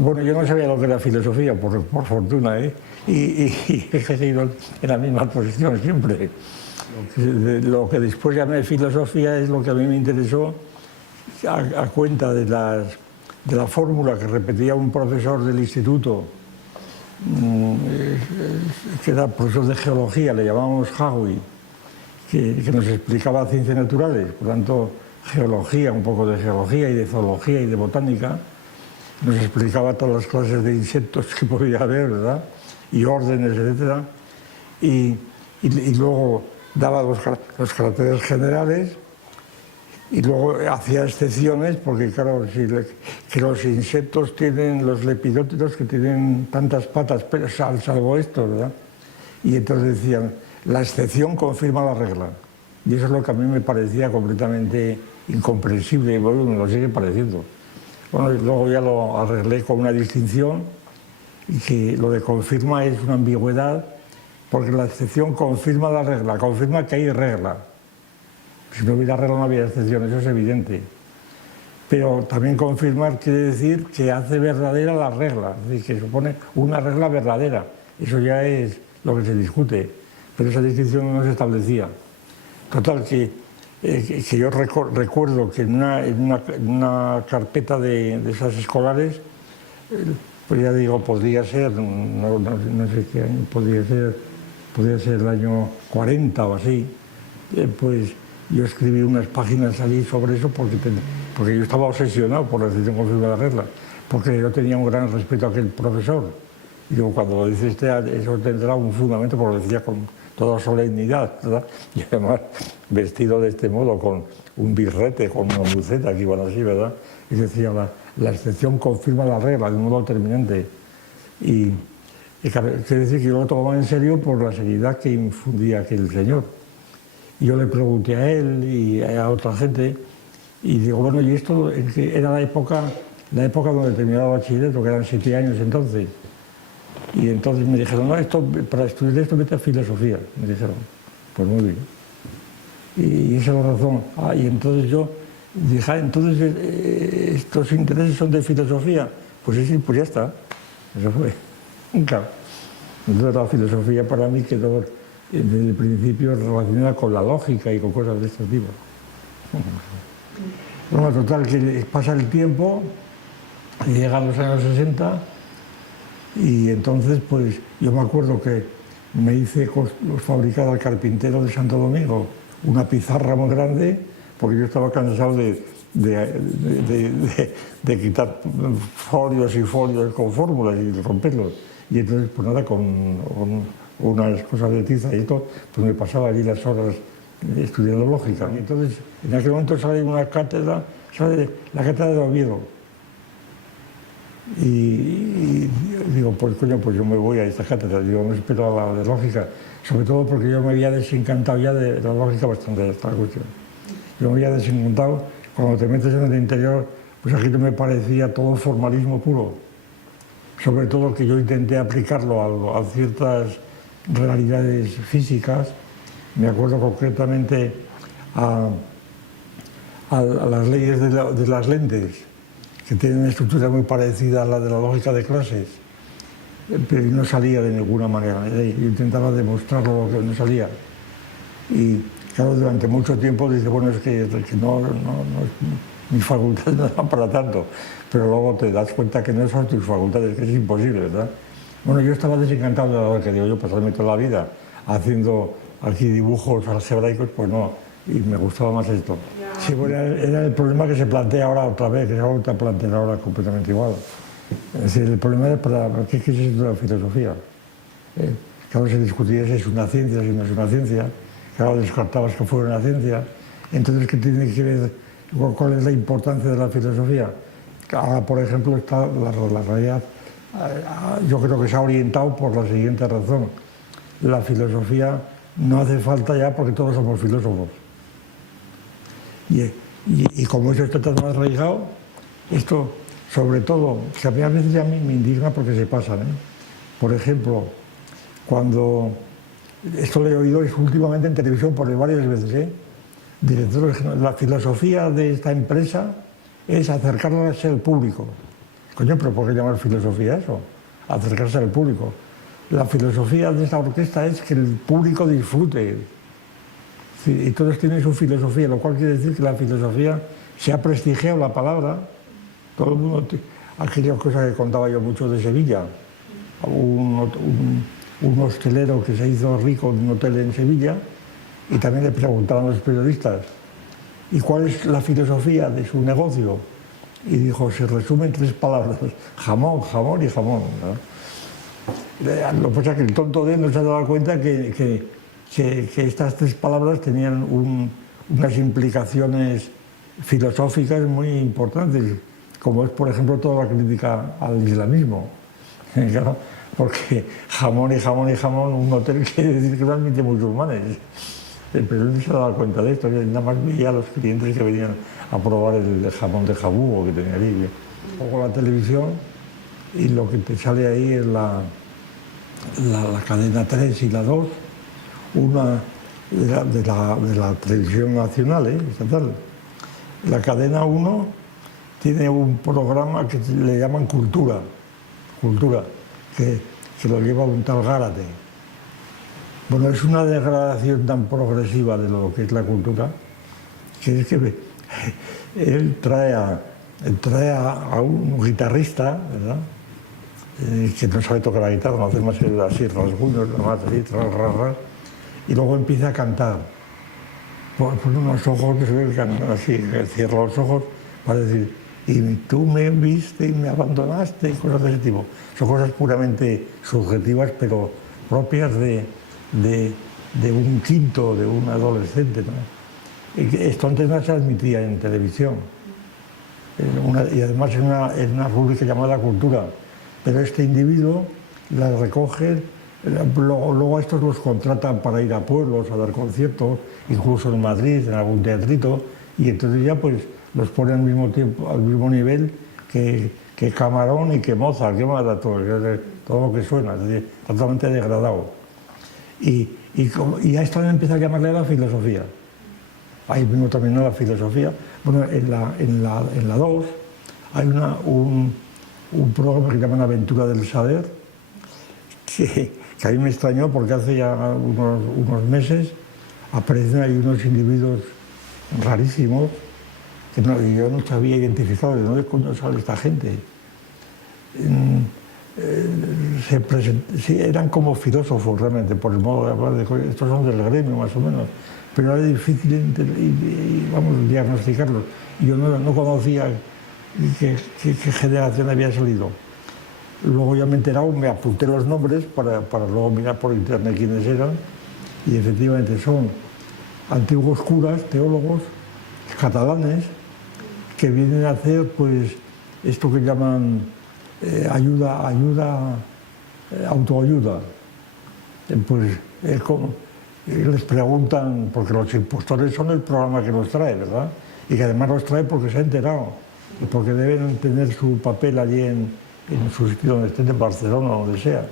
Bueno, yo no sabía lo que era filosofía, por fortuna, ¿eh? Y he seguido en la misma posición siempre. Lo que después llamé filosofía es lo que a mí me interesó a cuenta de la fórmula que repetía un profesor del instituto, que era profesor de geología, le llamábamos Hawi, que nos explicaba ciencias naturales, por tanto, geología, un poco de geología y de zoología y de botánica. Nos explicaba todas las clases de insectos que podía haber, ¿verdad? Y órdenes, etc. Y luego daba los caracteres generales y luego hacía excepciones, porque claro, que los insectos tienen, los lepidópteros, que tienen tantas patas, pero salvo estos, ¿verdad? Y entonces decían, la excepción confirma la regla. Y eso es lo que a mí me parecía completamente incomprensible, y bueno, me lo sigue pareciendo. Bueno, y luego ya lo arreglé con una distinción, y que lo de confirma es una ambigüedad, porque la excepción confirma la regla, confirma que hay regla. Si no hubiera regla no había excepción, eso es evidente. Pero también confirmar quiere decir que hace verdadera la regla, es decir, que supone una regla verdadera. Eso ya es lo que se discute, pero esa distinción no se establecía. Total, que yo recuerdo que en una carpeta de esas escolares, pues ya digo, podría ser, no sé qué año, podría ser el año 40 o así, pues yo escribí unas páginas allí sobre eso porque yo estaba obsesionado por la excepción confirma la regla, porque yo tenía un gran respeto a aquel profesor. Yo cuando lo dice eso tendrá un fundamento, porque lo decía con toda solemnidad, ¿verdad? Y además vestido de este modo, con un birrete, con una buceta que iban así, ¿verdad? Y decía, la excepción confirma la regla de un modo determinante. Y quiere decir que yo lo tomaba en serio por la seriedad que infundía aquel señor. Y yo le pregunté a él y a otra gente, y digo, bueno, y esto era la época donde terminaba el bachillerato, que eran 7 años entonces. Y entonces me dijeron, no, para estudiar esto vete a filosofía, me dijeron. Pues muy bien. Y esa es la razón. Y entonces yo dije, entonces estos intereses son de filosofía. Pues sí, pues ya está. Eso fue. Claro. Entonces la filosofía para mí quedó desde el principio relacionada con la lógica y con cosas de este tipo. Bueno, total, que pasa el tiempo, llegan los años 60, y entonces pues yo me acuerdo que me hice fabricar al carpintero de Santo Domingo una pizarra muy grande, porque yo estaba cansado de quitar folios y folios con fórmulas y romperlos. Y entonces pues nada, con unas cosas de tiza y esto, pues me pasaba allí las horas estudiando lógica. Y entonces en aquel momento sale una cátedra, sale la cátedra de Oviedo. Y digo, pues coño, pues yo me voy a esta cátedra, digo, me espero a la de lógica, sobre todo porque yo me había desencantado ya de la lógica bastante de esta cuestión. Yo me había desencantado, cuando te metes en el interior, pues aquí no me parecía todo formalismo puro, sobre todo que yo intenté aplicarlo a ciertas realidades físicas. Me acuerdo concretamente a las leyes de las lentes, que tienen una estructura muy parecida a la de la lógica de clases, pero no salía de ninguna manera. Yo intentaba demostrarlo, lo que no salía. Y claro, durante mucho tiempo dice, bueno, es que mis facultades no dan para tanto, pero luego te das cuenta que no son tus facultades, que es imposible, ¿verdad? Bueno, yo estaba desencantado de la hora que digo yo, pasarme toda la vida haciendo aquí dibujos algebraicos, pues no, y me gustaba más esto. Sí, bueno, era el problema que se plantea ahora otra vez, que se va a plantear ahora completamente igual. Es decir, el problema es para qué es esto de la filosofía. Claro, se discutía si es una ciencia, si no es una ciencia. Claro, descartabas que fuera una ciencia. Entonces, ¿qué tiene que ver? ¿Cuál es la importancia de la filosofía? Ahora, por ejemplo, está la realidad. Yo creo que se ha orientado por la siguiente razón. La filosofía no hace falta ya porque todos somos filósofos. Y como eso está tan arraigado, esto, sobre todo, que a veces ya me indigna porque se pasan. Por ejemplo, cuando, esto lo he oído últimamente en televisión por varias veces, directores, la filosofía de esta empresa es acercarse al público. Coño, pero ¿por qué llamar filosofía eso? Acercarse al público. La filosofía de esta orquesta es que el público disfrute. Y todos tienen su filosofía, lo cual quiere decir que la filosofía se ha prestigiado la palabra. Todo el mundo, aquella cosa que contaba yo mucho de Sevilla, un hostelero que se hizo rico en un hotel en Sevilla y también le preguntaban a los periodistas ¿y cuál es la filosofía de su negocio? Y dijo, se resume en 3 palabras, jamón, jamón y jamón, ¿no? Lo que pasa es que el tonto de él no se ha dado cuenta que estas 3 palabras tenían unas implicaciones filosóficas muy importantes, como es, por ejemplo, toda la crítica al islamismo. Claro, porque jamón y jamón y jamón, un hotel quiere decir que no admite musulmanes. Pero él no se ha dado cuenta de esto, nada más veía a los clientes que venían a probar el jamón de jabugo que tenía allí. Luego la televisión, y lo que te sale ahí es la cadena 3 y la 2, una de la televisión nacional, estatal. La cadena 1 tiene un programa que le llaman Cultura, que lo lleva un tal Gárate. Bueno, es una degradación tan progresiva de lo que es la cultura, que es que él trae a un guitarrista, ¿verdad? Que no sabe tocar la guitarra, no hace más que así, rasguños, nomás así, y luego empieza a cantar. Pone unos ojos que se ve así, cierra los ojos para decir, y tú me viste y me abandonaste, y cosas de ese tipo. Son cosas puramente subjetivas, pero propias de un quinto, de un adolescente, ¿no? Esto antes no se admitía en televisión, y además en una rúbrica llamada Cultura, pero este individuo la recoge, luego a estos los contratan para ir a pueblos, a dar conciertos, incluso en Madrid, en algún teatrito, y entonces ya pues los pone al mismo tiempo, al mismo nivel que Camarón y que Mozart, que mata todo lo que suena, es decir, totalmente degradado. Y a esto empieza a llamarle la filosofía. Ahí mismo también la filosofía. Bueno, en la 2 hay un programa que llaman Aventura del Saber, que a mí me extrañó porque hace ya unos meses aparecen ahí unos individuos rarísimos que yo no sabía identificar de dónde coño sale esta gente. Sí, eran como filósofos realmente, por el modo de hablar, estos son del gremio más o menos, pero era difícil diagnosticarlos. Yo no conocía qué generación había salido. Luego ya me he enterado, me apunté los nombres para luego mirar por internet quiénes eran, y efectivamente son antiguos curas, teólogos catalanes, que vienen a hacer pues esto que llaman autoayuda. Pues les preguntan, porque los impostores son el programa que los trae, ¿verdad? Y que además los trae porque se ha enterado, y porque deben tener su papel allí en su sitio donde estén, en Barcelona o donde sea.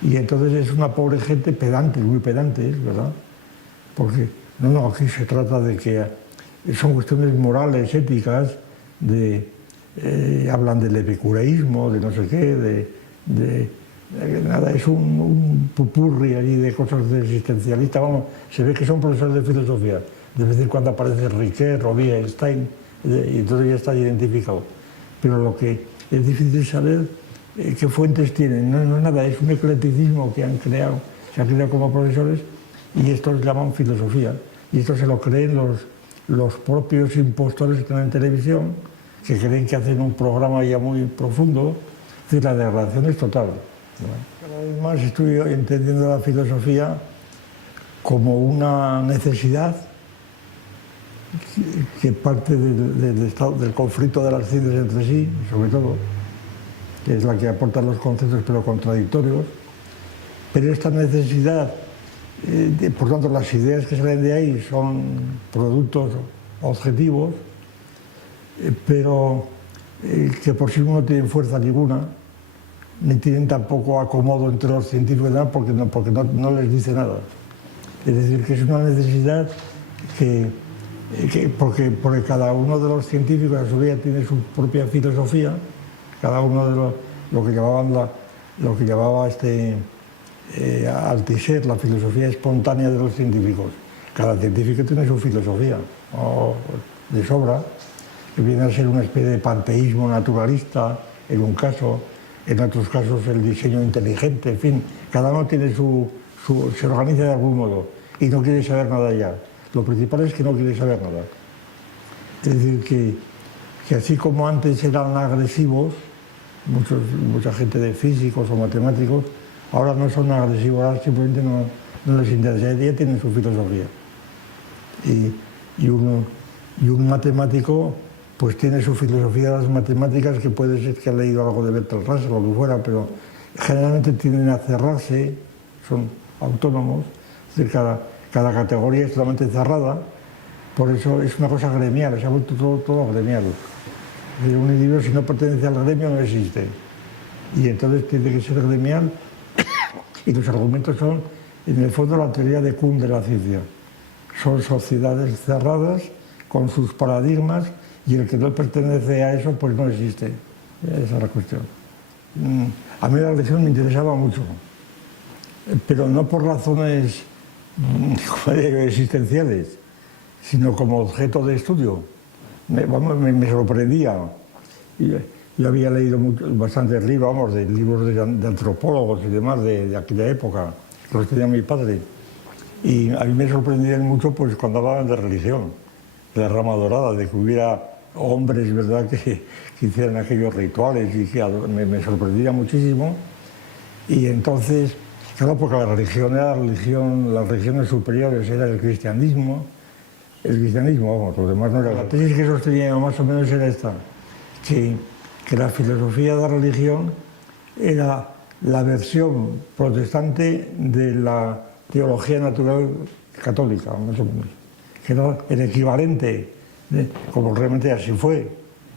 Y entonces es una pobre gente pedante, muy pedantes, ¿verdad? Porque aquí se trata de que son cuestiones morales, éticas, hablan del epicureísmo, de no sé qué, nada, es un pupurri allí de cosas de existencialistas. Vamos, se ve que son profesores de filosofía. De vez en cuando aparece Riquet, Robbie, Einstein, y entonces ya está identificado. Pero lo que es difícil saber qué fuentes tienen. No es nada, es un eclecticismo que se han creado como profesores, y esto les llaman filosofía. Y esto se lo creen los propios impostores que están en televisión, que creen que hacen un programa ya muy profundo. Es decir, la degradación es total, ¿no? Cada vez más estoy entendiendo la filosofía como una necesidad que parte del conflicto de las ciencias entre sí, sobre todo, que es la que aporta los conceptos pero contradictorios. Pero esta necesidad, por tanto, las ideas que salen de ahí son productos objetivos, pero que por sí no tienen fuerza ninguna, ni tienen tampoco acomodo entre los científicos, porque no les dice nada. Es decir, que es una necesidad porque cada uno de los científicos a su vez tiene su propia filosofía, cada uno de lo que llamaban lo que llamaba Althusser, la filosofía espontánea de los científicos. Cada científico tiene su filosofía, ¿no? De sobra, que viene a ser una especie de panteísmo naturalista en un caso, en otros casos el diseño inteligente, en fin, cada uno tiene se organiza de algún modo y no quiere saber nada ya. Lo principal es que no quiere saber nada. Es decir, que así como antes eran agresivos, mucha gente de físicos o matemáticos, ahora no son agresivos, ahora simplemente no les interesa, ya tienen su filosofía. Y un matemático pues tiene su filosofía de las matemáticas, que puede ser que ha leído algo de Bertrand Russell o lo que fuera, pero generalmente tienden a cerrarse, son autónomos, es decir, cada categoría es totalmente cerrada, por eso es una cosa gremial, se ha vuelto todo gremial. Es decir, un individuo, si no pertenece al gremio, no existe. Y entonces tiene que ser gremial, y los argumentos son, en el fondo, la teoría de Kuhn de la ciencia. Son sociedades cerradas, con sus paradigmas, y el que no pertenece a eso, pues no existe. Esa es la cuestión. A mí la religión me interesaba mucho, pero no por razones existenciales, sino como objeto de estudio. Me sorprendía. Yo había leído bastantes libros, libros de antropólogos y demás de aquella época, que los tenía mi padre. Y a mí me sorprendían mucho pues, cuando hablaban de religión, de la rama dorada, de que hubiera hombres, ¿verdad?, que hicieran aquellos rituales, y que me sorprendía muchísimo. Y entonces, claro, porque la religión era las religiones superiores, era el cristianismo, vamos, lo demás no era. La tesis que sostenía más o menos era esta, que la filosofía de la religión era la versión protestante de la teología natural católica, más o menos, que era el equivalente, como realmente así fue,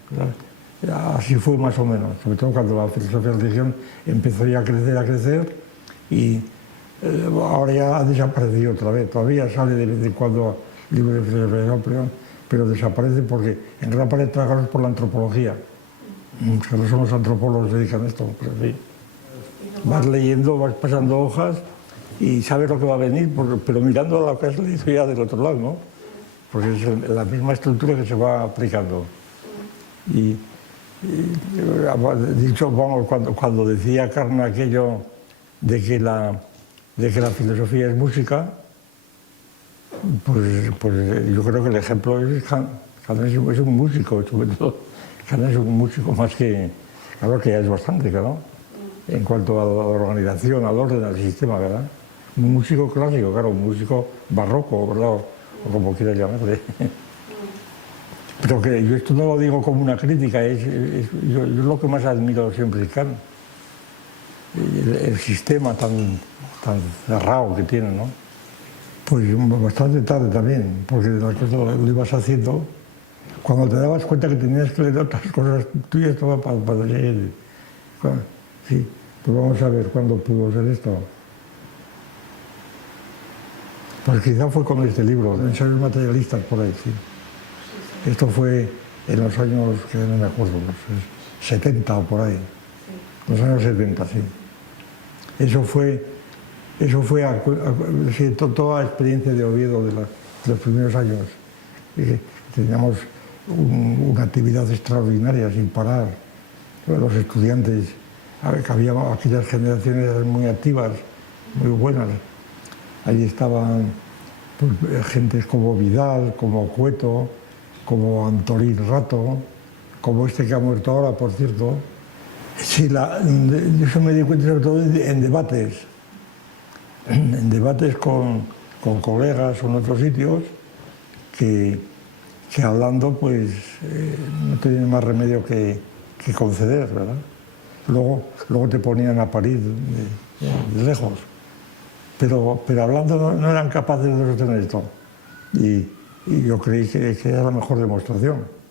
¿verdad? Así fue más o menos, sobre todo cuando la filosofía de la religión empezó ya a crecer, y ahora ya ha desaparecido otra vez. Todavía sale de vez en cuando libros de filosofía, pero desaparece porque en gran parte tragados por la antropología. Que no son los antropólogos que dedican a esto, pero sí. Vas leyendo, vas pasando hojas y sabes lo que va a venir, pero mirando a lo que has leído ya del otro lado, ¿no? Porque es la misma estructura que se va aplicando. Y dicho, vamos, cuando decía Carnot aquello de que la filosofía es música, pues yo creo que el ejemplo es Carnot es un músico, sobre todo. Carnot es un músico más que, claro que ya es bastante, claro, en cuanto a la organización, al orden, al sistema, ¿verdad? Un músico clásico, claro, un músico barroco, ¿verdad? O como quieras llamarle. Pero que yo esto no lo digo como una crítica, yo lo que más admiro siempre es Carnot. El sistema tan cerrado que tiene, ¿no? Pues bastante tarde también, porque las cosas lo ibas haciendo cuando te dabas cuenta que tenías que leer otras cosas tuyas para leer. Sí, pues vamos a ver cuándo pudo ser esto. Pues quizá fue con este libro, Ensayos materialistas, por ahí, sí. Esto fue en los años, que no me acuerdo, 70 o por ahí. Los años 70, sí. Eso fue sí, toda la experiencia de Oviedo de los primeros años. Teníamos una actividad extraordinaria sin parar. Los estudiantes, que había aquellas generaciones muy activas, muy buenas. Allí estaban pues, gentes como Vidal, como Cueto, como Antolín Rato, como este que ha muerto ahora, por cierto. Sí, yo eso me di cuenta sobre todo en debates con colegas o en otros sitios que hablando pues no tenían más remedio que conceder, ¿verdad? Luego te ponían a parir de lejos, pero hablando no eran capaces de sostener esto, y yo creí que era la mejor demostración.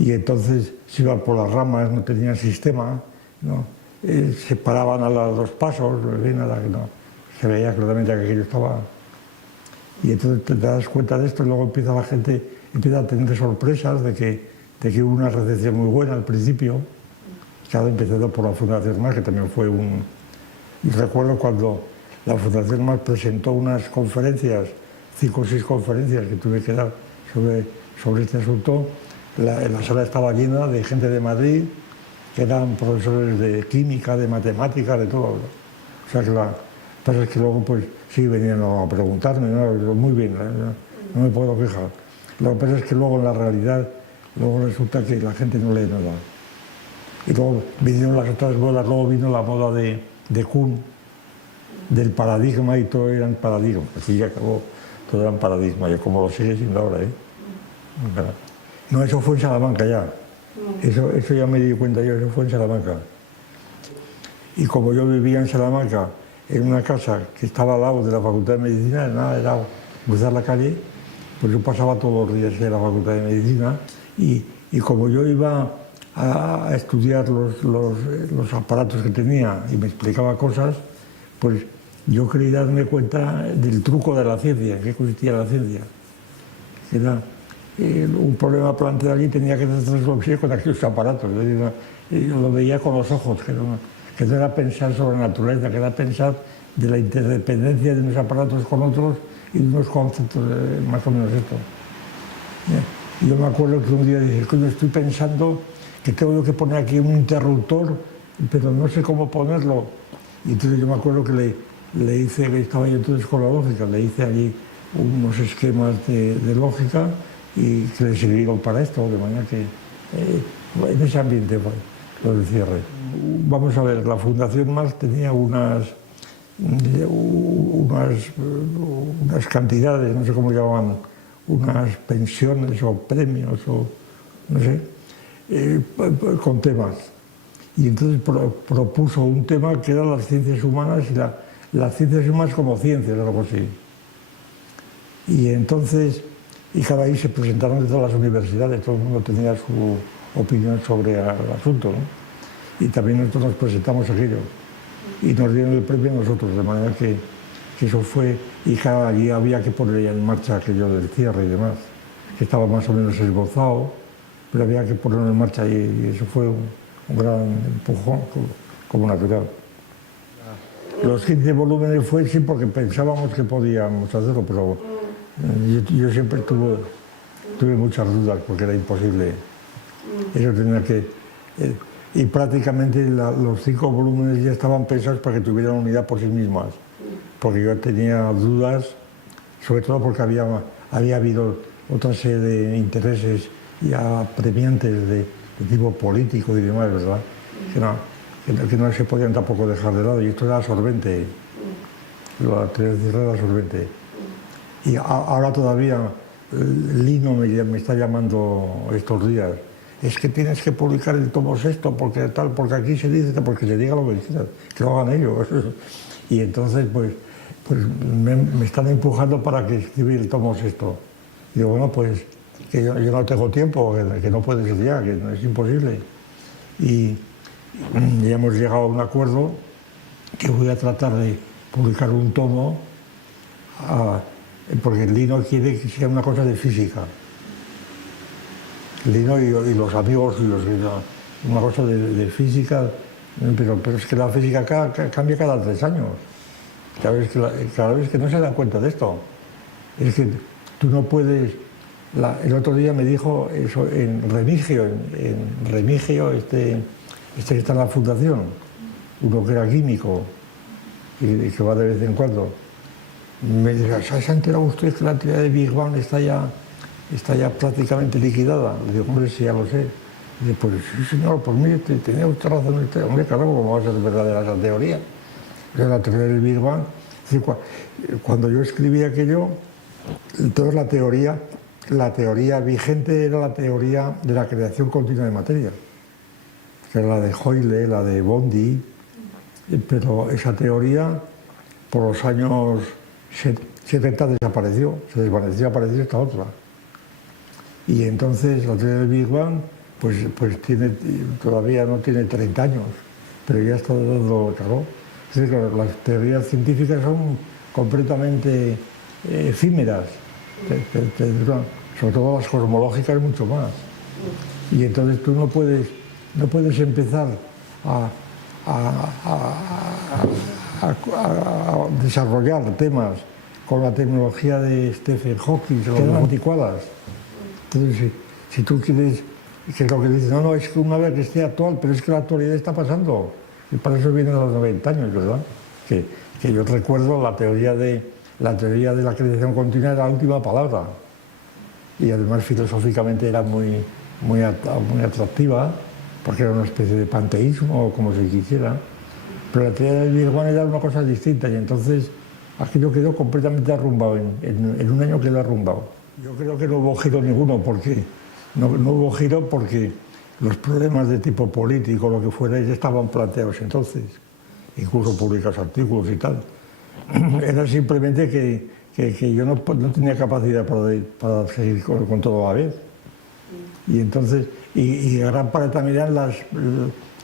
Y entonces se iban por las ramas, no tenían sistema, ¿no? Se paraban a los 2 pasos, nada, que no. Se veía claramente que aquello estaba. Y entonces te das cuenta de esto, y luego empieza la gente a tener sorpresas de que hubo una recepción muy buena al principio, claro, empezando por la Fundación Más, que también fue un... Y recuerdo cuando la Fundación Más presentó unas conferencias, 5 o 6 conferencias que tuve que dar sobre este asunto, la sala estaba llena de gente de Madrid, que eran profesores de química, de matemáticas, de todo. O sea que pasa es que luego pues sí venían a preguntarme, ¿no? Muy bien, no me puedo quejar. Lo que pasa es que luego en la realidad, luego resulta que la gente no lee nada. Y luego vinieron las otras modas, luego vino la moda de Kuhn, del paradigma, y todo eran paradigmas. Así ya acabó, todo eran paradigmas, y como lo sigue siendo ahora, ¿eh? No, eso fue en Salamanca ya. Eso ya me di cuenta yo, eso fue en Salamanca. Y como yo vivía en Salamanca, en una casa que estaba al lado de la Facultad de Medicina, nada, era cruzar la calle, pues yo pasaba todos los días en la Facultad de Medicina, y como yo iba a estudiar los aparatos que tenía y me explicaba cosas, pues yo quería darme cuenta del truco de la ciencia, en qué consistía la ciencia. Era un problema planteado allí, tenía que resolver con aquellos aparatos. Yo lo veía con los ojos, que no era pensar sobre la naturaleza, que era pensar de la interdependencia de unos aparatos con otros y de unos conceptos más o menos esto. Y yo me acuerdo que un día dije, coño, estoy pensando que tengo que poner aquí un interruptor, pero no sé cómo ponerlo. Y entonces yo me acuerdo que le hice, estaba yo entonces con la lógica, le hice allí unos esquemas de lógica y que le sirvieron para esto, de manera que en ese ambiente fue lo del cierre. Vamos a ver, la Fundación Más tenía unas cantidades, no sé cómo llamaban, unas pensiones o premios o no sé, con temas. Y entonces propuso un tema que era las ciencias humanas y las ciencias humanas como ciencias, algo así. Y entonces, y cada ahí se presentaron de todas las universidades, todo el mundo tenía su opinión sobre el asunto, ¿no? Y también nosotros nos presentamos aquello. Y nos dieron el premio a nosotros, de manera que eso fue, y cada día había que poner ya en marcha aquello del cierre y demás, que estaba más o menos esbozado, pero había que ponerlo en marcha y eso fue un gran empujón, como natural. Los 15 volúmenes fue sí porque pensábamos que podíamos hacerlo, pero yo siempre tuve muchas dudas porque era imposible. Eso tenía que... y prácticamente los 5 volúmenes ya estaban pensados para que tuvieran unidad por sí mismas, porque yo tenía dudas, sobre todo porque había habido otra serie de intereses ya apremiantes de tipo político y demás, ¿verdad? Que no se podían tampoco dejar de lado, y esto era absorbente, la televisión era absorbente. Y ahora todavía Lino me está llamando estos días, es que tienes que publicar el tomo sexto, porque aquí se dice, porque se diga lo que quieras, que lo hagan ellos. Y entonces pues me están empujando para que escriba el tomo sexto. Y digo, bueno, pues que yo no tengo tiempo, que no puede ser ya, que es imposible. Y ya hemos llegado a un acuerdo que voy a tratar de publicar un tomo, porque Lino quiere que sea una cosa de física. Lino y los amigos suyos, una cosa de física, pero es que la física cambia cada 3 años. Cada vez que no se dan cuenta de esto. Es que tú no puedes... el otro día me dijo eso en Remigio, este que está en la fundación, uno que era químico y que va de vez en cuando. Me dice, ¿se ha enterado usted que la teoría de Big Bang está ya prácticamente liquidada? Le digo, hombre, sí, ya lo sé. Dice, pues sí, señor, pues mire, tenía usted razón. Hombre, claro, ¿cómo va a ser verdadera esa teoría? La teoría del Big Bang. Cuando yo escribí aquello, entonces la teoría vigente era la teoría de la creación continua de materia, que era la de Hoyle, la de Bondi, pero esa teoría por los años 70 desapareció, se desvaneció, apareció esta otra. Y entonces la teoría del Big Bang pues todavía no tiene 30 años, pero ya está dando calor. Es decir, que las teorías científicas son completamente efímeras, sobre todo las cosmológicas mucho más. Y entonces tú no puedes empezar a, a- a desarrollar temas con la tecnología de Stephen Hawking, quedan anticuadas. Entonces, si tú quieres, que es lo que dices, no, es que una vez que esté actual, pero es que la actualidad está pasando. Y para eso vienen los 90 años, ¿verdad? Que yo recuerdo la teoría de la creación continua era la última palabra. Y además filosóficamente era muy atractiva, porque era una especie de panteísmo, o como se quisiera. Pero la teoría del Big Bang era una cosa distinta, y entonces aquello quedó completamente arrumbado. En un año quedó arrumbado. Yo creo que no hubo giro ninguno, porque no hubo giro porque los problemas de tipo político, lo que fuera, ya estaban planteados entonces, incluso publicados artículos y tal. Era simplemente que yo no tenía capacidad para seguir con todo a la vez. Y entonces, y gran parte también eran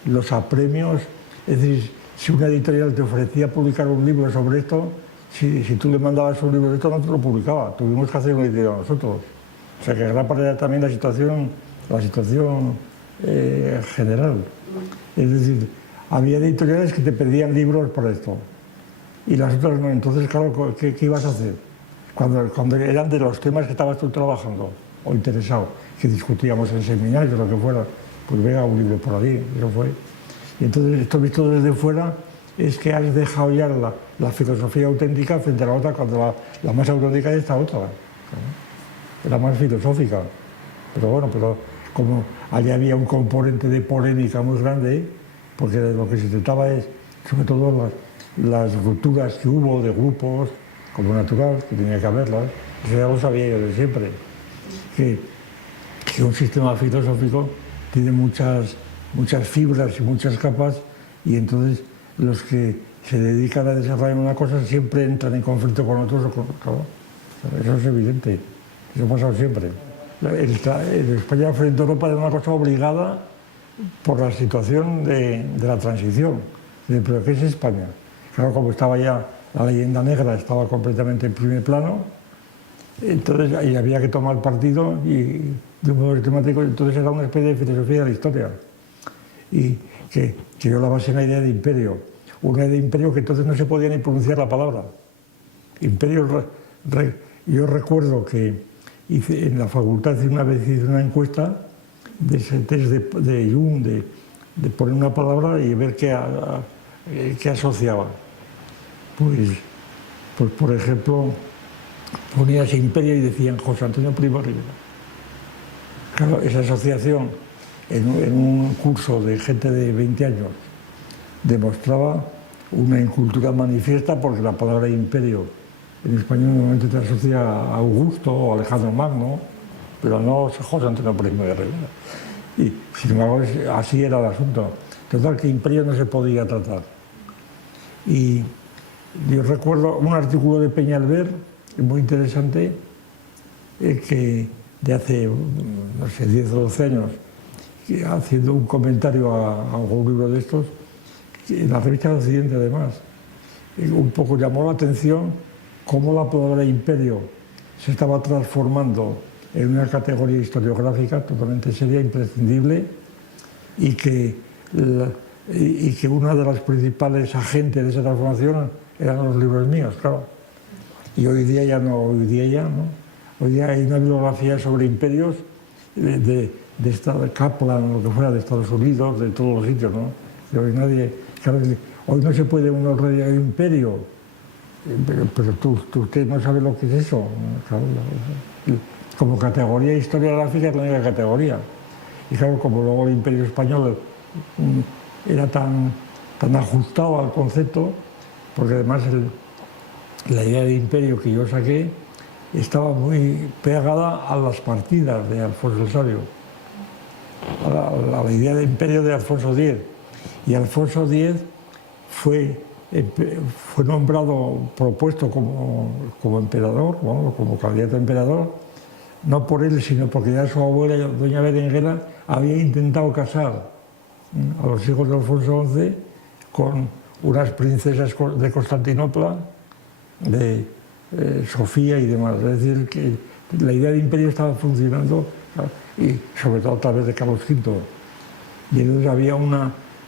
los apremios, es decir, si una editorial te ofrecía publicar un libro sobre esto, si tú le mandabas un libro de esto no te lo publicaba, tuvimos que hacer una editorial nosotros. O sea que gran parte era también la situación general. Es decir, había editoriales que te pedían libros por esto y las otras no. Entonces, claro, ¿qué ibas a hacer? Cuando eran de los temas que estabas tú trabajando o interesado, que discutíamos en seminarios o lo que fuera, pues venga un libro por ahí, eso fue. Y entonces, esto visto desde fuera, es que has dejado ya la filosofía auténtica frente a la otra, cuando la más auténtica es esta otra, ¿no? La más filosófica. Pero bueno, como allí había un componente de polémica muy grande, porque de lo que se trataba es, sobre todo, las rupturas que hubo de grupos, como natural, que tenía que haberlas, eso ya lo sabía yo de siempre, que un sistema filosófico tiene muchas fibras y muchas capas, y entonces los que se dedican a desarrollar una cosa siempre entran en conflicto con otros. Claro, eso es evidente, eso ha pasado siempre. El España frente a Europa era una cosa obligada por la situación de la transición. ¿Pero qué es España? Claro, como estaba ya la leyenda negra, estaba completamente en primer plano, entonces ahí había que tomar partido y de un modo sistemático, entonces era una especie de filosofía de la historia. Y que yo la basé en la idea de imperio, una idea de imperio que entonces no se podía ni pronunciar la palabra. Imperio, yo recuerdo que en la facultad una vez hice una encuesta de ese test de Jung, de poner una palabra y ver qué asociaba. Pues por ejemplo, ponías imperio y decían José Antonio Primo de Rivera. Claro, esa asociación en un curso de gente de 20 años demostraba una incultura manifiesta, porque la palabra imperio en español normalmente te asocia a Augusto o Alejandro Magno, pero no José Antonio Primo de Rivera. Y sin embargo, así era el asunto. Total, que imperio no se podía tratar. Y yo recuerdo un artículo de Peñalver, muy interesante, que de hace, no sé, 10 o 12 años, haciendo un comentario a un libro de estos, en la revista del Occidente además, un poco llamó la atención cómo la palabra imperio se estaba transformando en una categoría historiográfica totalmente seria, imprescindible, y que una de las principales agentes de esa transformación eran los libros míos, claro. Y hoy día ya no. Hoy día hay una bibliografía sobre imperios de Kaplan, lo que fuera, de Estados Unidos, de todos los sitios, ¿no? Y hoy claro, hoy no se puede uno rodear de imperio, pero usted no sabe lo que es eso. Claro, como categoría historiográfica es la única categoría. Y claro, como luego el imperio español era tan ajustado al concepto, porque además la idea de imperio que yo saqué estaba muy pegada a las partidas de Alfonso el Sabio, a la idea de imperio de Alfonso X. Y Alfonso X fue propuesto como emperador, como candidato a emperador, no por él, sino porque ya su abuela, doña Berenguera, había intentado casar a los hijos de Alfonso XI con unas princesas de Constantinopla, de Sofía y demás. Es decir, que la idea de imperio estaba funcionando, y sobre todo a través de Carlos V. Y entonces había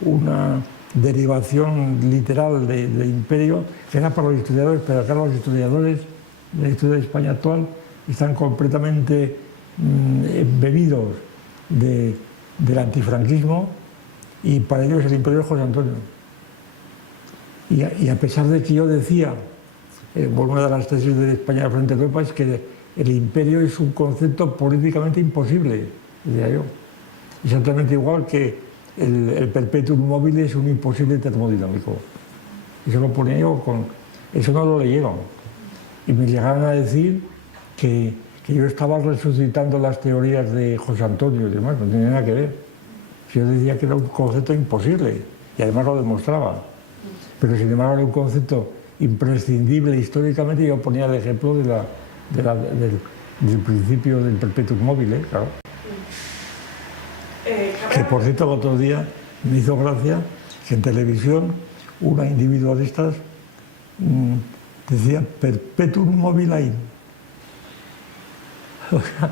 una derivación literal de imperio, que era para los historiadores, pero acá los historiadores de la historia de España actual están completamente embebidos del antifranquismo, y para ellos el imperio es José Antonio. Y a pesar de que yo decía, una de las tesis de España frente a Europa es que el imperio es un concepto políticamente imposible, decía yo. Exactamente igual que el perpetuum mobile es un imposible termodinámico. Eso lo ponía yo eso no lo leyeron. Y me llegaron a decir que yo estaba resucitando las teorías de José Antonio y demás, no tenía nada que ver. Yo decía que era un concepto imposible y además lo demostraba. Pero sin embargo era un concepto imprescindible históricamente, y yo ponía el ejemplo del principio del perpetuum mobile, claro. Que por cierto el otro día me hizo gracia que en televisión una individualista decía perpetuum mobile. O sea,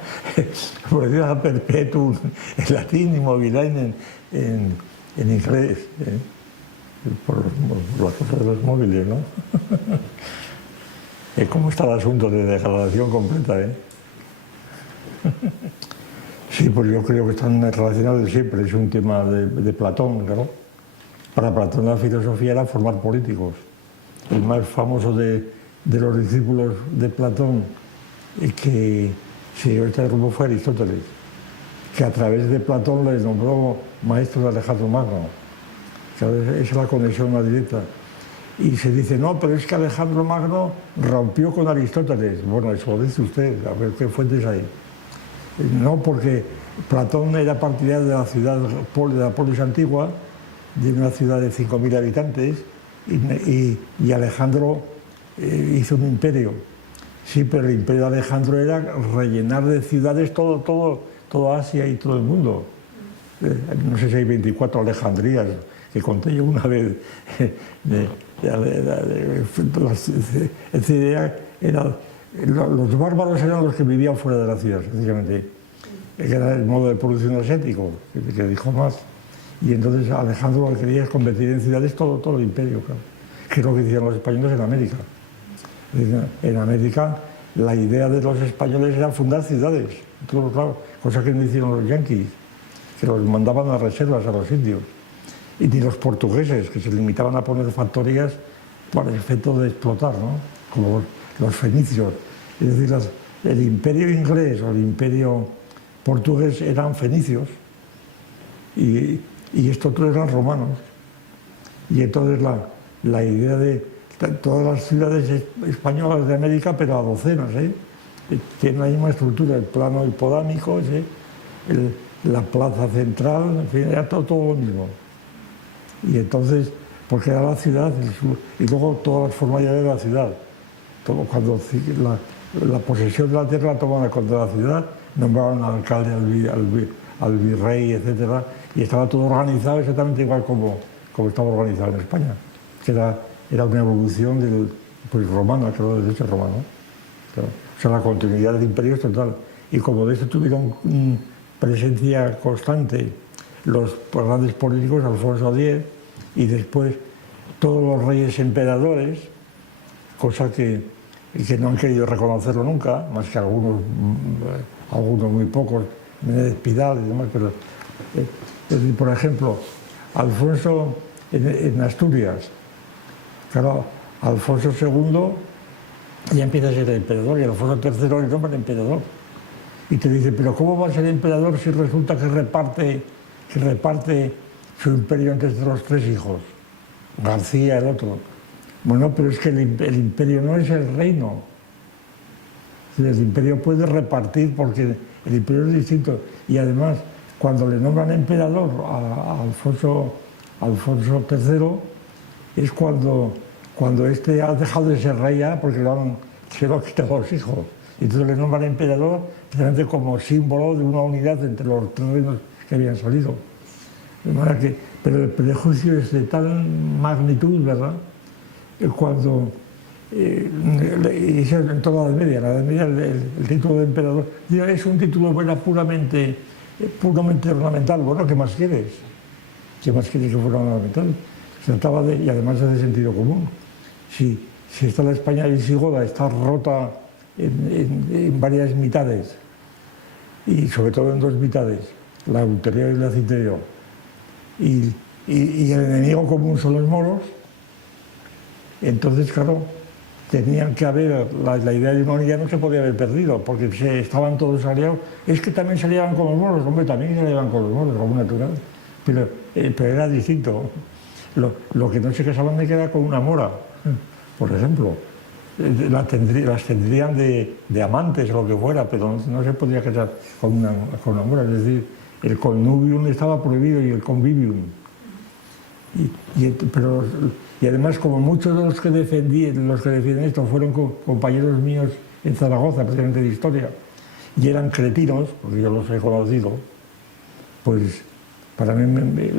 por decir perpetuum en latín y mobile en inglés, por las cosas de los móviles, ¿no? ¿Cómo está el asunto de degradación completa, Sí, pues yo creo que están relacionados siempre, es un tema de Platón, claro. Para Platón la filosofía era formar políticos. El más famoso de los discípulos de Platón que siguió este rumbo fue Aristóteles, que a través de Platón les nombró maestro de Alejandro Magno. Esa es la conexión más directa. Y se dice, no, pero es que Alejandro Magno rompió con Aristóteles. Bueno, eso lo dice usted, a ver qué fuentes hay. No, porque Platón era partidario de la ciudad, de la polis antigua, de una ciudad de 5.000 habitantes, y Alejandro hizo un imperio. Sí, pero el imperio de Alejandro era rellenar de ciudades todo Asia y todo el mundo. No sé si hay 24 Alejandrías, que conté yo una vez. Los bárbaros eran los que vivían fuera de la ciudad, sencillamente. Era el modo de producción asiático, que dijo más. Y entonces Alejandro lo que quería es convertir en ciudades todo el imperio, claro. Que es lo que hicieron los españoles en América. En América la idea de los españoles era fundar ciudades, claro, cosa que no hicieron los yanquis, que los mandaban a reservas a los indios. Y ni los portugueses, que se limitaban a poner factorías para el efecto de explotar, ¿no? Como los fenicios. Es decir, el imperio inglés o el imperio portugués eran fenicios y estos otros eran romanos. Y entonces la idea de todas las ciudades españolas de América, pero a docenas, tienen la misma estructura, el plano hipodámico, la plaza central, en fin, era todo lo mismo. Y entonces, porque era la ciudad, y luego todas las formalidades de la ciudad. Cuando la posesión de la tierra la tomaban contra la ciudad, nombraban al alcalde, al virrey, etc. Y estaba todo organizado exactamente igual como estaba organizado en España, que era una evolución del romano, creo, del derecho romano. Claro. O sea, la continuidad del imperio es total. Y como de esto tuvieron presencia constante los grandes políticos, Alfonso X, y después todos los reyes emperadores, cosa que no han querido reconocerlo nunca, más que algunos muy pocos, Menéndez Pidal y demás, pero por ejemplo, Alfonso en Asturias, claro, Alfonso II ya empieza a ser emperador y Alfonso III le nombra emperador. Y te dice, pero ¿cómo va a ser emperador si resulta que reparte su imperio entre los tres hijos? García, el otro. Bueno, pero es que el imperio no es el reino. El imperio puede repartir porque el imperio es distinto. Y además, cuando le nombran emperador a Alfonso III, es cuando este ha dejado de ser rey ya porque se lo han quitado los hijos. Y entonces le nombran emperador precisamente como símbolo de una unidad entre los tres reinos que habían salido. De manera que, pero el prejuicio es de tal magnitud, ¿verdad? Cuando, y eso en toda la Edad Media, el título de emperador es un título puramente ornamental. Bueno, ¿qué más quieres? ¿Qué más queréis que fuera fundamental? Se trataba de, y además es de sentido común. Si está la España visigoda, está rota en varias mitades, y sobre todo en dos mitades, la ulterior y la citerior, y el enemigo común son los moros, entonces, claro, tenían que haber, la idea de una unidad no se podía haber perdido, porque estaban todos aliados. Es que también se aliaban con los moros, hombre, también se aliaban con los moros, como natural, pero era distinto. Lo que no se casaban de que era con una mora, por ejemplo. Las tendrían de amantes o lo que fuera, pero no se podía casar con una mora. Es decir, el connubium estaba prohibido y el convivium. Y además, como muchos de los que defienden esto fueron compañeros míos en Zaragoza, precisamente de historia, y eran cretinos, porque yo los he conocido, pues para mí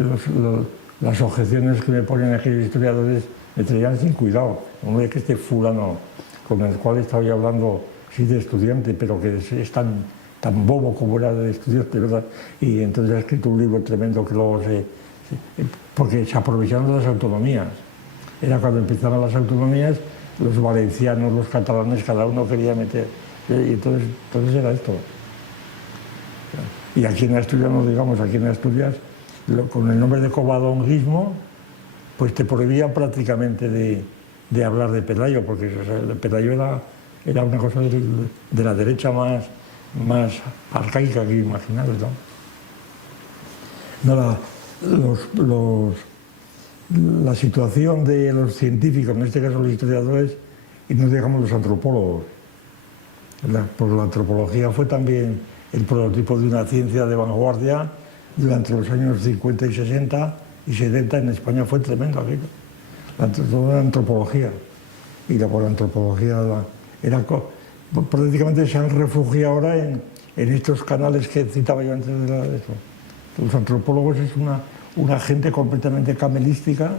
las objeciones que me ponen aquellos historiadores me traían sin cuidado. No es que este fulano con el cual estaba yo hablando, sí, de estudiante, pero que es tan bobo como era de estudiante, ¿verdad? Y entonces ha escrito un libro tremendo que luego porque se aprovecharon de las autonomías. Era cuando empezaron las autonomías, los valencianos, los catalanes, cada uno quería meter. Y entonces era esto. Y aquí en Asturias, no digamos, aquí en Asturias, con el nombre de covadonguismo, pues te prohibían prácticamente de hablar de Pelayo, porque Pelayo era una cosa de la derecha más arcaica que imaginar, ¿no? La situación de los científicos, en este caso los historiadores, y no digamos los antropólogos, porque la antropología fue también el prototipo de una ciencia de vanguardia durante los años 50 y 60 y 70 en España fue tremendo aquello. Toda la antropología. Y la antropología prácticamente se han refugiado ahora en estos canales que citaba yo antes de eso. Los antropólogos es una gente completamente camelística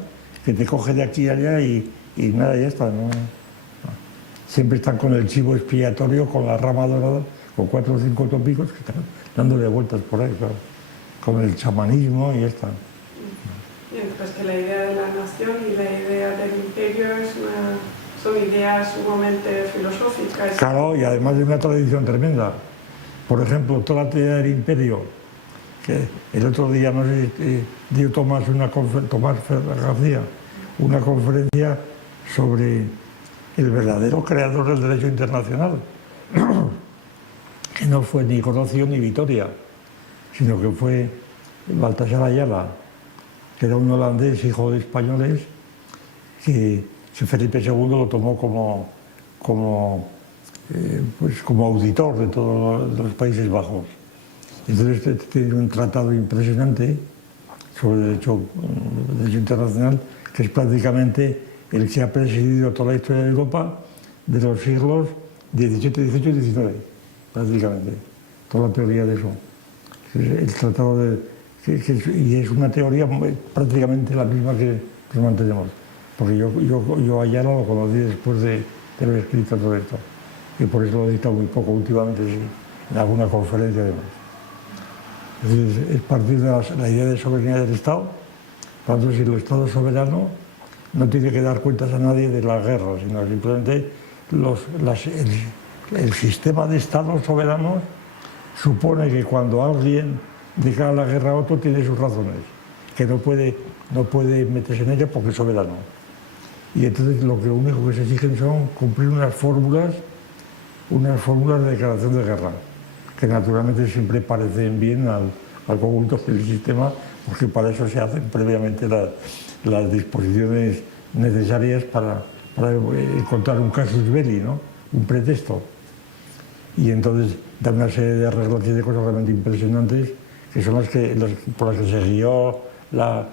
que te coge de aquí y allá y nada, ya está, ¿no? Siempre están con el chivo expiatorio, con la rama dorada, con 4 o 5 tópicos que están dándole vueltas por ahí, claro. Con el chamanismo y ya está. Pues que la idea de la nación y la idea del imperio son ideas sumamente filosóficas. Claro, y además de una tradición tremenda. Por ejemplo, toda la teoría del imperio, que el otro día, no sé, dio Tomás García, una conferencia sobre el verdadero creador del derecho internacional, que no fue ni Godocio ni Vitoria, sino que fue Baltasar Ayala, que era un holandés, hijo de españoles, que Felipe II lo tomó como auditor de todos los Países Bajos. Entonces tiene un tratado impresionante sobre derecho internacional, que es prácticamente el que ha presidido toda la historia de Europa de los siglos XVII, XVIII y XIX, prácticamente, toda la teoría de eso. El tratado y es una teoría prácticamente la misma que mantenemos, porque yo allá lo conocí después de haber escrito todo esto, y por eso lo he dictado muy poco últimamente, sí, en alguna conferencia además. Es partir de la idea de soberanía del Estado. Por tanto, si el Estado es soberano, no tiene que dar cuentas a nadie de las guerras, sino simplemente el sistema de Estados soberanos supone que cuando alguien declara la guerra a otro tiene sus razones, que no puede meterse en ella porque es soberano. Y entonces lo único que se exigen son cumplir unas fórmulas de declaración de guerra, que naturalmente siempre parecen bien al conjunto del sistema, porque para eso se hacen previamente las disposiciones necesarias para encontrar un casus belli, ¿no? Un pretexto. Y entonces da una serie de reglas y de cosas realmente impresionantes, que son por las que se guió la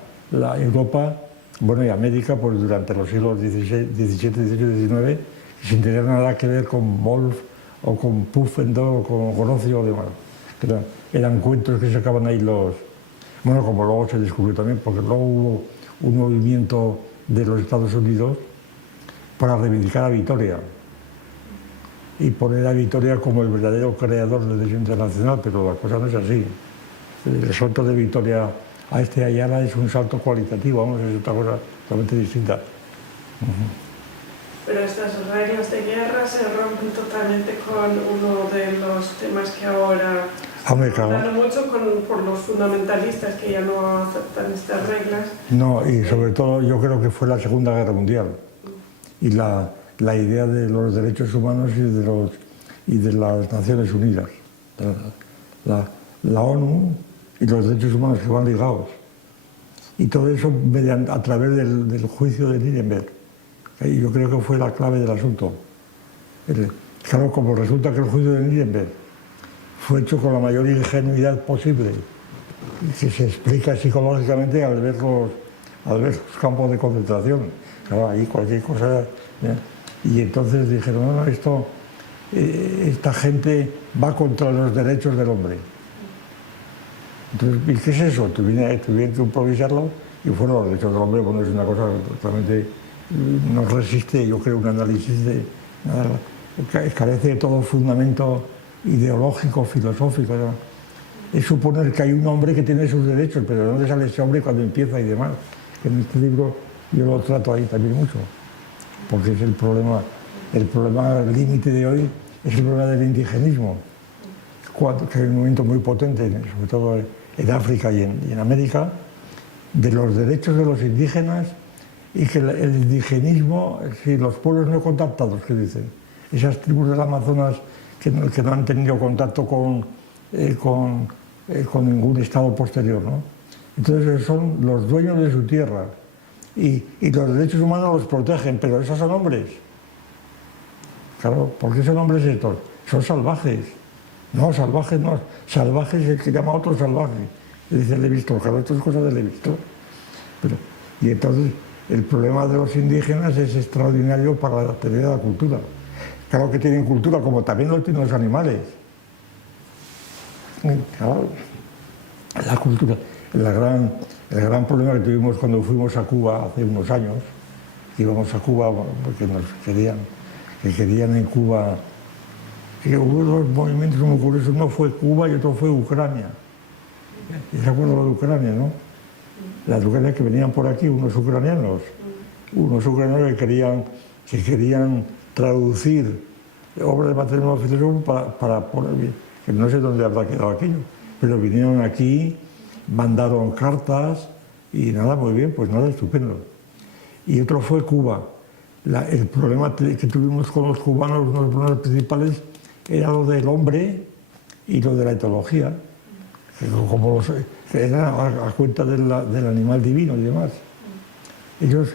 Europa, bueno, y América, pues durante los siglos XVII, XVIII y XIX, sin tener nada que ver con Wolf o con Pufendorf o con Godocio o demás. Eran cuentos que sacaban ahí bueno, como luego se descubrió también, porque luego hubo un movimiento de los Estados Unidos para reivindicar a Vitoria y poner a Vitoria como el verdadero creador del derecho internacional, pero la cosa no es así. El asunto de Vitoria a este Ayala es un salto cualitativo, vamos, es otra cosa totalmente distinta. Pero estas reglas de guerra se rompen totalmente con uno de los temas que ahora hablan mucho por los fundamentalistas que ya no aceptan estas reglas. No, y sobre todo yo creo que fue la Segunda Guerra Mundial y la idea de los derechos humanos y de las Naciones Unidas, la ONU y los derechos humanos que van ligados. Y todo eso a través del juicio de Nuremberg. Y yo creo que fue la clave del asunto. Claro, como resulta que el juicio de Nuremberg fue hecho con la mayor ingenuidad posible, que se explica psicológicamente al ver los campos de concentración. Claro, ahí cualquier cosa. Y entonces dijeron, no, esta gente va contra los derechos del hombre. Entonces, ¿y qué es eso? Tuvieron que improvisarlo y fueron los derechos del hombre. Bueno, es una cosa totalmente... no resiste, yo creo, un análisis de nada, carece de todo fundamento ideológico, filosófico, ¿no? Es suponer que hay un hombre que tiene sus derechos, pero ¿de dónde sale ese hombre cuando empieza y demás? En este libro yo lo trato ahí también mucho, porque es el problema límite de hoy es el problema del indigenismo, que es un movimiento muy potente, sobre todo en África y en América, de los derechos de los indígenas. Y que el indigenismo, si los pueblos no contactados, que dicen, esas tribus del Amazonas que no han tenido contacto con ningún estado posterior, ¿no? Entonces son los dueños de su tierra y los derechos humanos los protegen, pero esos son hombres. Claro, ¿por qué son hombres estos? Son salvajes. No, salvajes no. Salvajes es el que llama a otro salvaje. Dice Levi-Strauss, claro, esto es cosa de Levi-Strauss. Y entonces... el problema de los indígenas es extraordinario para la teoría de la cultura. Claro que tienen cultura, como también lo tienen los animales. Claro, la cultura. El gran problema que tuvimos cuando fuimos a Cuba hace unos años, íbamos a Cuba porque nos querían en Cuba. Y hubo dos movimientos muy curiosos, uno fue Cuba y otro fue Ucrania. ¿Se acuerdan de Ucrania, no? Las ucranianas que venían por aquí, unos ucranianos que querían traducir obras de materialismo filosófico para poner, que no sé dónde habrá quedado aquello, pero vinieron aquí, mandaron cartas y nada, muy bien, pues nada, estupendo. Y otro fue Cuba. El problema que tuvimos con los cubanos, uno de los problemas principales, era lo del hombre y lo de la etología. Como era a cuenta del animal divino y demás. Ellos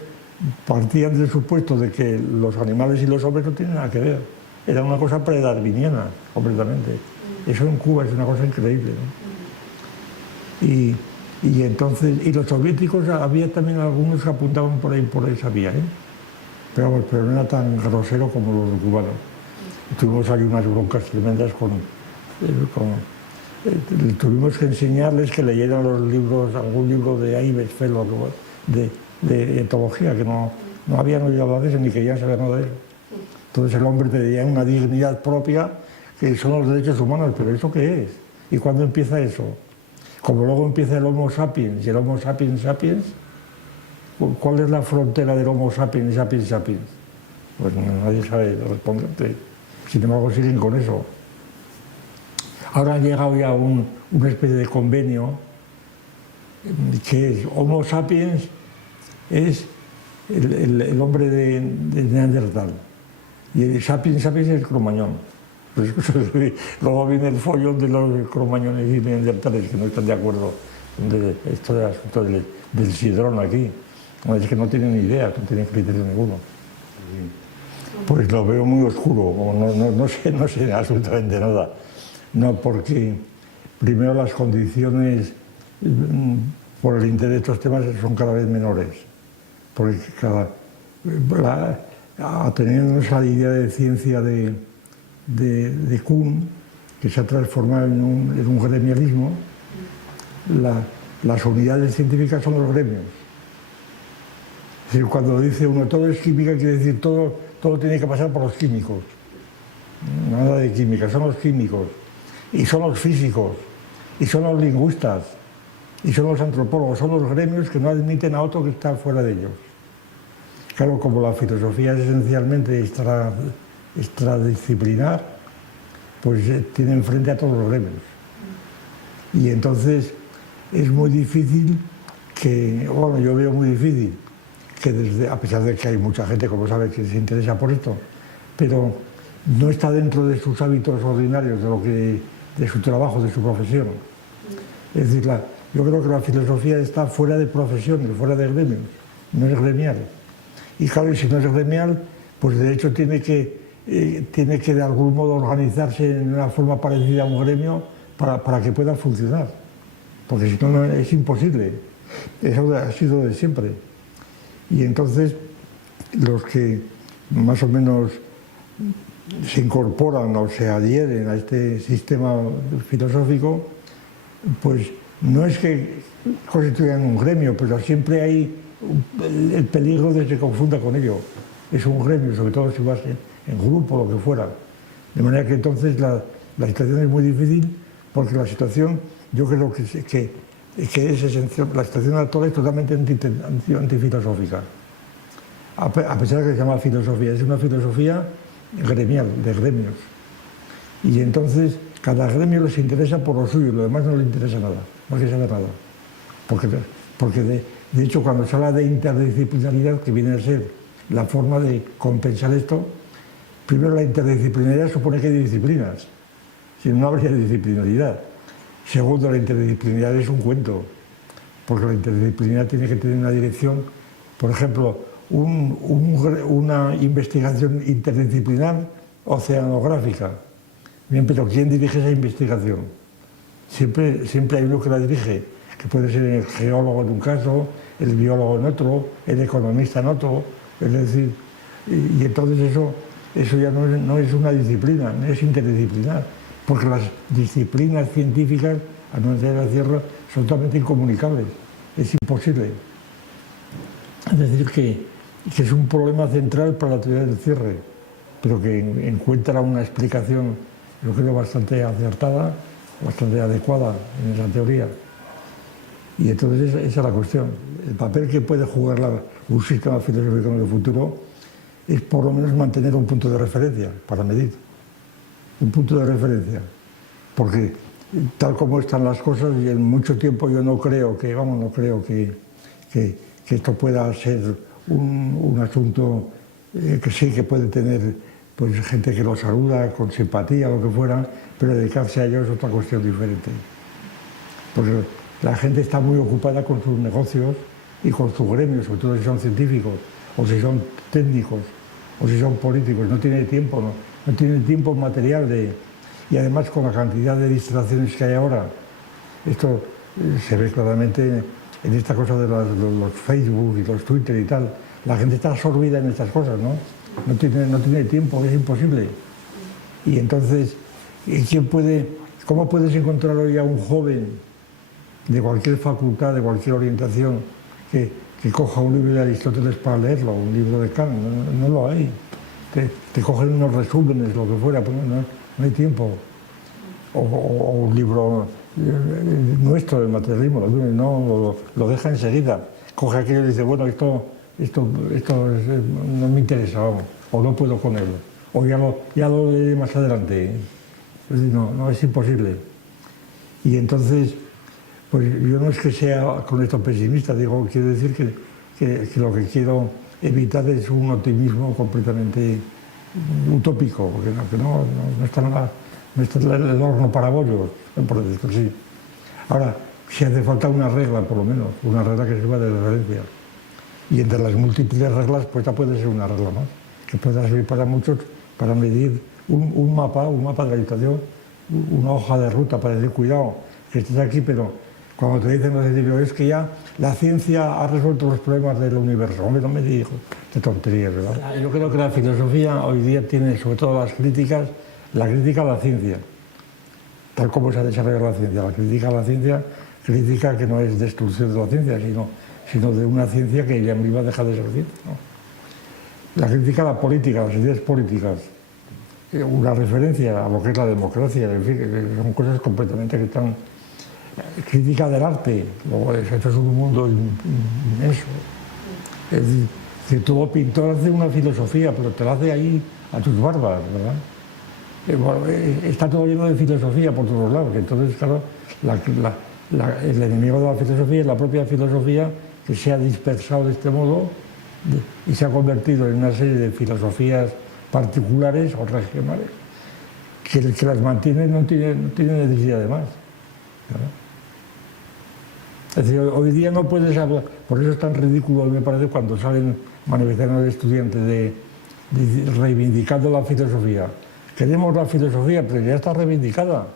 partían del supuesto de que los animales y los hombres no tienen nada que ver. Era una cosa predarwiniana, completamente. Eso en Cuba es una cosa increíble, ¿no? Y entonces, y los soviéticos, había también algunos que apuntaban por esa vía, ¿eh? Pero no era tan grosero como los cubanos. Tuvimos ahí unas broncas tremendas tuvimos que enseñarles que leyeran algún libro de Ives Fellowes de etología, que no habían oído hablar de eso ni querían saber nada de eso. Entonces el hombre tenía una dignidad propia que son los derechos humanos, pero ¿eso qué es? ¿Y cuándo empieza eso? Como luego empieza el Homo sapiens y el Homo sapiens sapiens, ¿cuál es la frontera del Homo sapiens y sapiens sapiens? Pues nadie sabe responderte. Sin embargo siguen con eso. Ahora ha llegado ya una especie de convenio que es Homo sapiens es el hombre de Neandertal y el sapiens sapiens es el cromañón. Pues, luego viene el follón de los cromañones y neandertales que no están de acuerdo de esto del asunto del sidrón aquí. Es que no tienen ni idea, no tienen criterio ninguno. Pues lo veo muy oscuro, no sé absolutamente nada. No, porque primero las condiciones por el interés de estos temas son cada vez menores. Porque teniendo esa idea de ciencia de Kuhn, que se ha transformado en un gremialismo, las unidades científicas son los gremios. Es decir, cuando dice uno todo es química, quiere decir todo tiene que pasar por los químicos. Nada de química, son los químicos. Y son los físicos, y son los lingüistas, y son los antropólogos, son los gremios que no admiten a otro que está fuera de ellos. Claro, como la filosofía es esencialmente extradisciplinar, pues tiene enfrente a todos los gremios. Y entonces es muy difícil que, bueno, yo veo muy difícil que a pesar de que hay mucha gente, como sabe, que se interesa por esto, pero no está dentro de sus hábitos ordinarios, de su trabajo, de su profesión. Es decir, yo creo que la filosofía está fuera de profesión, fuera de gremios, no es gremial. Y claro, si no es gremial, pues de hecho tiene que de algún modo organizarse en una forma parecida a un gremio para que pueda funcionar. Porque si no, es imposible. Eso ha sido de siempre. Y entonces, los que más o menos se incorporan o se adhieren a este sistema filosófico, pues no es que constituyan un gremio, pero siempre hay el peligro de que se confunda con ello. Es un gremio, sobre todo si vas en grupo o lo que fuera. De manera que entonces la situación es muy difícil, porque la situación, yo creo que es esencial, la situación actual es totalmente antifilosófica. A pesar de que se llama filosofía, es una filosofía gremial, de gremios. Y entonces cada gremio les interesa por lo suyo, lo demás no les interesa nada, no quiere saber nada. Porque de hecho, cuando se habla de interdisciplinaridad, que viene a ser la forma de compensar esto, primero la interdisciplinaridad supone que hay disciplinas, si no habría disciplinaridad. Segundo, la interdisciplinaridad es un cuento, porque la interdisciplinaridad tiene que tener una dirección. Por ejemplo, una investigación interdisciplinar oceanográfica. Bien, pero ¿quién dirige esa investigación? Siempre hay uno que la dirige, que puede ser el geólogo en un caso, el biólogo en otro, el economista en otro. Es decir, y entonces eso ya no es una disciplina, no es interdisciplinar, porque las disciplinas científicas, a no ser decirlo, son totalmente incomunicables. Es imposible. Es decir, que es un problema central para la teoría del cierre, pero que encuentra una explicación, yo creo, bastante acertada, bastante adecuada en esa teoría. Y entonces esa es la cuestión. El papel que puede jugar un sistema filosófico en el futuro es por lo menos mantener un punto de referencia para medir. Un punto de referencia. Porque tal como están las cosas, y en mucho tiempo yo no creo que esto pueda ser un asunto que sí que puede tener pues gente que lo saluda con simpatía o lo que fuera, pero dedicarse a ello es otra cuestión diferente. Porque la gente está muy ocupada con sus negocios y con sus gremios, sobre todo si son científicos, o si son técnicos, o si son políticos. No tiene tiempo, no tiene tiempo material y además con la cantidad de distracciones que hay ahora, esto se ve claramente en esta cosa de los Facebook y los Twitter y tal. La gente está absorbida en estas cosas, ¿no? No tiene tiempo, es imposible. Y entonces, ¿cómo puedes encontrar hoy a un joven de cualquier facultad, de cualquier orientación, que coja un libro de Aristóteles para leerlo, un libro de Kant? No lo hay. Te cogen unos resúmenes, lo que fuera, pues no hay tiempo. O un libro nuestro del materialismo, lo deja enseguida. Coge aquello y dice, bueno, esto no me interesa, vamos, o no puedo con él, o ya lo leeré más adelante. Es decir, no, es imposible. Y entonces, pues yo no es que sea con esto pesimista, quiero decir que lo que quiero evitar es un optimismo completamente utópico, porque no está el horno para bollos, por decirlo así. Ahora, si hace falta una regla, por lo menos, una regla que sirva de referencia. Y entre las múltiples reglas, pues esta puede ser una regla más, que pueda servir para muchos, para medir un mapa de la situación, una hoja de ruta para decir, cuidado, que estés aquí, pero cuando te dicen los científicos, es que ya la ciencia ha resuelto los problemas del universo. Hombre, no me dijo, qué tonterías, ¿verdad? Yo creo que la filosofía hoy día tiene, sobre todo la crítica a la ciencia, tal como se ha desarrollado la ciencia. La crítica a la ciencia, crítica que no es destrucción de la ciencia, sino de una ciencia que ya misma deja de ser ciencia, ¿no? La crítica a la política, a las ideas políticas, una referencia a lo que es la democracia, en fin, son cosas completamente que están crítica del arte. Luego, esto es un mundo inmenso. Es decir, que todo pintor hace una filosofía, pero te la hace ahí a tus barbas, ¿verdad? Bueno, está todo lleno de filosofía por todos lados. Entonces, claro, el enemigo de la filosofía es la propia filosofía que se ha dispersado de este modo y se ha convertido en una serie de filosofías particulares o regionales que el que las mantiene no tiene necesidad de más, ¿verdad? Es decir, hoy día no puedes hablar, por eso es tan ridículo, me parece, cuando salen manifestaciones de estudiantes reivindicando la filosofía. Queremos la filosofía, pero ya está reivindicada.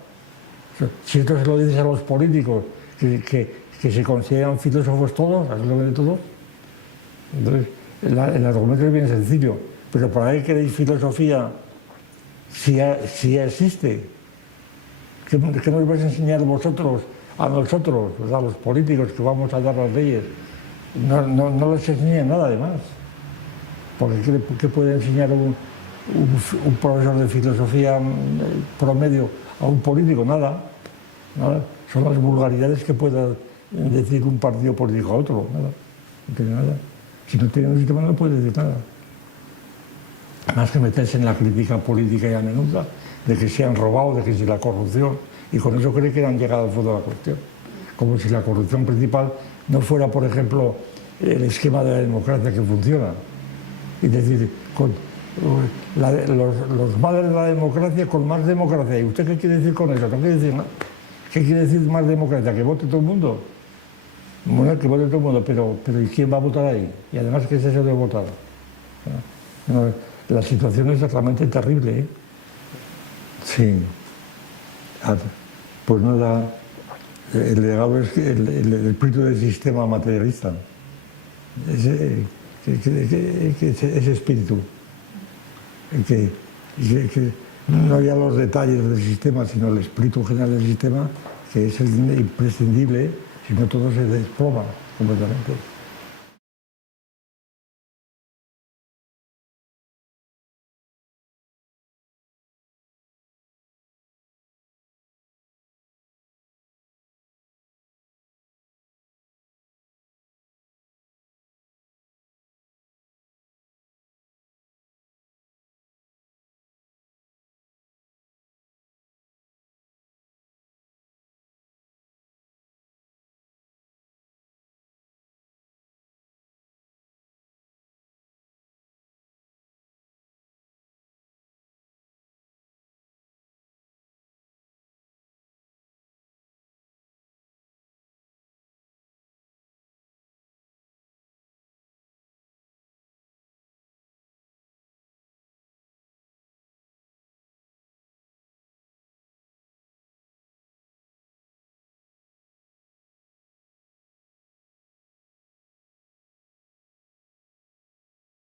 Si esto se lo dices a los políticos, que se consideran filósofos todos, absolutamente todos, entonces el argumento es bien sencillo. Pero ¿para qué queréis filosofía si ya existe? ¿Qué nos vais a enseñar vosotros, a nosotros, a los políticos que vamos a dar las leyes? No les enseña nada de más. Porque ¿qué puede enseñar un profesor de filosofía promedio a un político? Nada. Son las vulgaridades que pueda decir un partido político a otro. Nada. No tiene nada. Si no tiene un sistema no puede decir nada. Más que meterse en la crítica política y a menuda de que se han robado, de que si la corrupción, y con eso cree que han llegado al fondo de la cuestión. Como si la corrupción principal no fuera, por ejemplo, el esquema de la democracia que funciona. Es decir, los males de la democracia con más democracia. ¿Y usted qué quiere decir con eso? No quiere decir nada. ¿Qué quiere decir más democracia? ¿Que vote todo el mundo? Bueno, que vote todo el mundo, pero ¿y quién va a votar ahí? Y además, ¿qué es eso de votar? No, la situación es realmente terrible, ¿eh? Sí. Pues nada, el legado es el espíritu del sistema materialista. Ese espíritu. Que no ya los detalles del sistema, sino el espíritu general del sistema, que es el imprescindible, si no todo se desploma completamente.